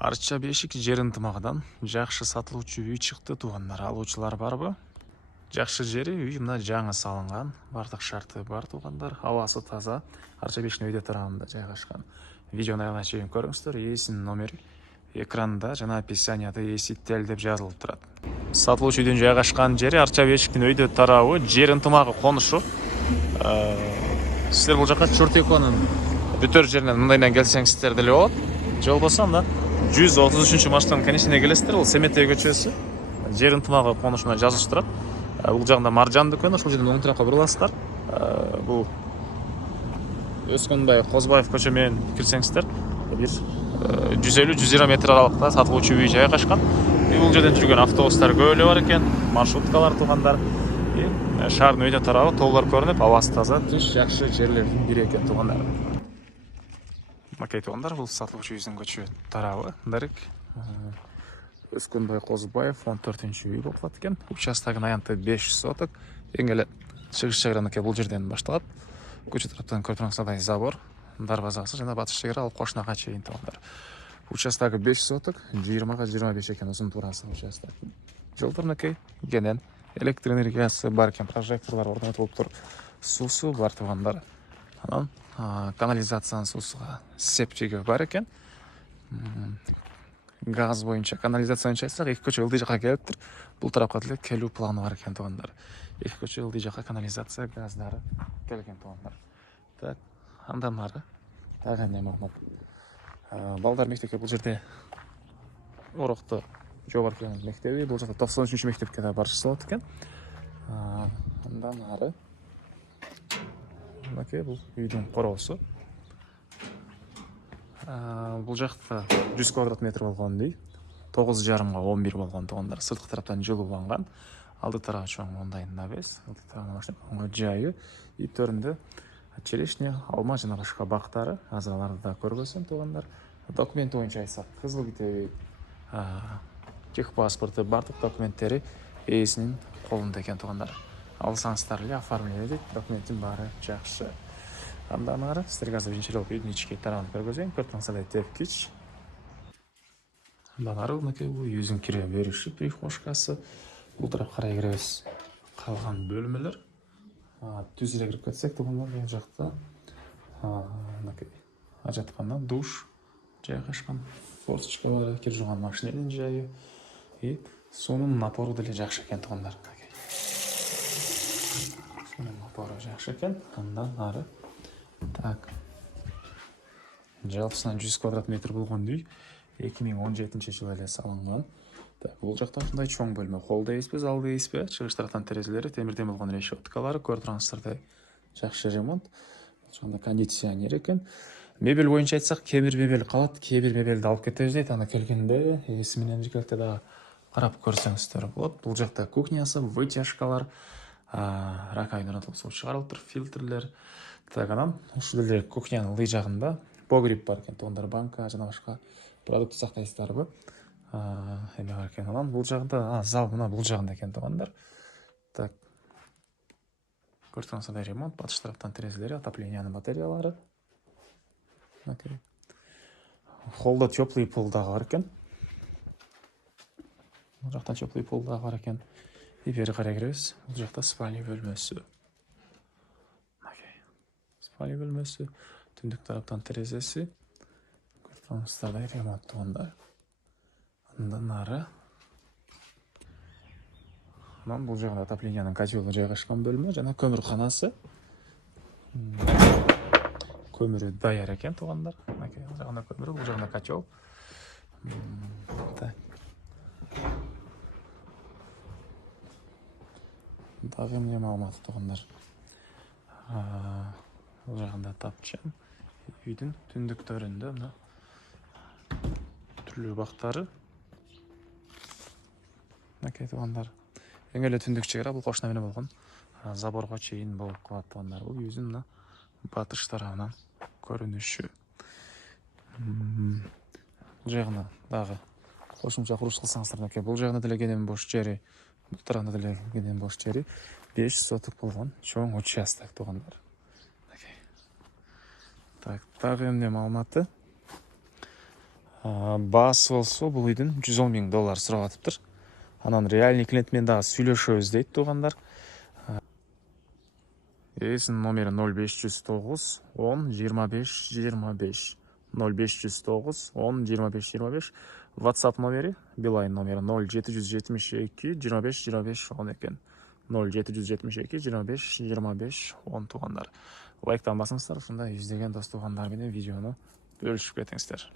Арча бешик жер ынтымагынан жакшы сатылуучу үй чыкты туугандар. Алуучулар барбы? Жакшы жери үй мына жаңы салынган. Бардык шарты бар туугандар. Абасы таза. Арча бешиктин өйдө тарабында жайгашкан. Видеону аягына чейин көрүңүздөр. Ээсинин номери экранда жана описанияда ээси тел деп жазылып турат. Сатылуучу үйдүн жайгашкан жери Арча бешиктин өйдө тарабы, жер ынтымагы конушу. Сиздер бул жака Чуртеконун бүтөр жеринен мындайдан келсеңиздер деле болот. Же болбосо анда 133 марштан конечныйне келесиздер. Бул Семетей көчөсү. Жер ынтымагы конушуна жазылып турат. Бул жагында Маржан дүкөнү, ошол жерден оң тарапка буруласыздар. Бул Өскөнбай Козбаев көчө менен кирсеңиздер, бир 150-120 метр аралыкта сатылуучу үй жайгашкан. Бул жерден жүргөн автобустар көп эле бар экен, маршруткалар туугандар. Шаардын өйдө тарабы тоолор көрүнүп, абасы таза, түш жакшы жерлердин бири экен туугандар. Макей туугандар, бул сатылуучу үйдүн көчө тарабы. Дарик Өскөнбай Козбаев 14-үй болуп калат экен. Участогунун аянты 500 соток. Эң эле чыгыш чегара бул жерден башталат. Көчө тараптан көрүп турсаңыздар забор, дарбазасы жана батыш чегара алып кошунага чейин туугандар. Участогу 500 соток, 20-25 экен узун турасы участок. Жолдор мынакей кенен, электр энергиясы бар экен, прожекторлор орнотулуп туруп, суусу бар туугандар. Анан канализациянын суусуга септиги бар экен. Газ боюнча канализацияны чайсак, эки көчө ылдый жака келиптир. Бул тарапка деле келүү планы бар экен туугандар. Эки көчө ылдый жака канализация газдары келген туугандар. Так, андан ары дагы эмне маалымат. Балдар мектепке бул жерде Орокто жогорку мектеби, бул жакта 93 мектепке да барышса болот экен. Андан ары мынакей бул үйдүн короосу. Бул жакта 100 квадрат метр болгон үй, 9,5 га 11 болгон туугандар. Сырткы тараптан жылууланган. Алды тарабы чоң, ондайында без. Алды тарабы машина жайы, үй төрүндө черешня, алма жана башка бактары, азыр аларды да көргөзсөм туугандар. Документ боюнча айтсак, кызыл китеби, техпаспорту, бардык документтери ээсинин колунда экен туугандар. Алсаңыздар эле оформление дейт, документтин баары жакшы. Андан ары сиздерге азыр биринчи жолу үйдүн ички тарабын көргөзөйүн. Көрсөңүздөр тепкич. Андан ары мынакей бул үйдүн кире бериши, прихожкасы. Бул тарапка карай киребиз. Калган бөлмөлөр. Түз эле кирип кетсек туугандар, бул жакта мынакей ажаткана, душ жайгашкан, форточка бар, кир жууган машиненин жайы. Суунун напору деле жакшы экен туугандар. Суунун напору жакшы экен. Андан ары так. Жалпысынан 100 квадрат метр болгон үй 2017-жылы эле салынган. Бул жакта ушундай чоң бөлмө, холл дейбизби, зал дейбизби, чыгыш тараптан терезелери темирден болгон решеткалары, көрүп турсаңыздар жакшы ремонт. Ошондо кондиционер экен. Мебель боюнча айтсак, кээ бир мебель калат, кээ бир мебелди алып кетебиз дейт. Аны келгенде ээси менен жигерде дагы карап көрсөңүздөр болот. Бул жакта кухнясы, вытяжкалар, раковина орнотулуп суу чыгарылыптыр, фильтрлер. Так, анан ушул эле кухнянын ылдый жагында погреб бар экен туугандар, банка жана башка продукт сактайсыздарбы? Эме бар экен. Анан бул жагында зал мына бул жагында экен туугандар. Так. Көрсөңүздөр ремонт, батыш тараптан терезелери, отоплениянын батареялары. Окей. Холлдо теплый пол дагы бар экен. Бул жакта теплый пол дагы бар экен. Бери карай киребиз. Бул жакта спальня бөлмөсү. Спальня бөлмөсү, түндүк тараптан терезеси. Көрсөңүздөр ремонт туугандар. Андан ары. Анан бул жагында отоплениянын котелу жайгашкан бөлмө жана көмүрканасы. Көмүрү даяр экен туугандар. Мынакей бул жагында көмүрү, бул жагында котел. Дагы эмне маалымат туугандар? Бул жагында тапчан. Үйдүн түндүктөрүндө мына түрлүү бактары. Мынакей туугандар. Эң эле түндүк чегара бул кошуна менен болгон заборго чейин болуп калат туугандар. Бул үйдүн мына батыш тарабынан көрүнүшү. Бул жагына дагы кошумча курулуш кылсаңыздар, мынакей бул жагында деле кенен бош жери, бул тарабында деле кенен бош жери 5 соток болгон чоң участок туугандар. Так, дагы эмне маалыматы? Баасы болсо бул үйдүн $110,000 сурап атыптыр. Анан реальный клиент менен дагы сүйлөшөбүз дейт туугандар. Ээсинин номери 0509 10 25 25 0509 10 25 25. WhatsApp номери, Билайн номери 0772 25 25 10 экен. 0772 25 25 10 туугандар. Лайктан басыңыздар, ушундай издеген дос туугандар менен видеону бөлүшүп кетиңиздер.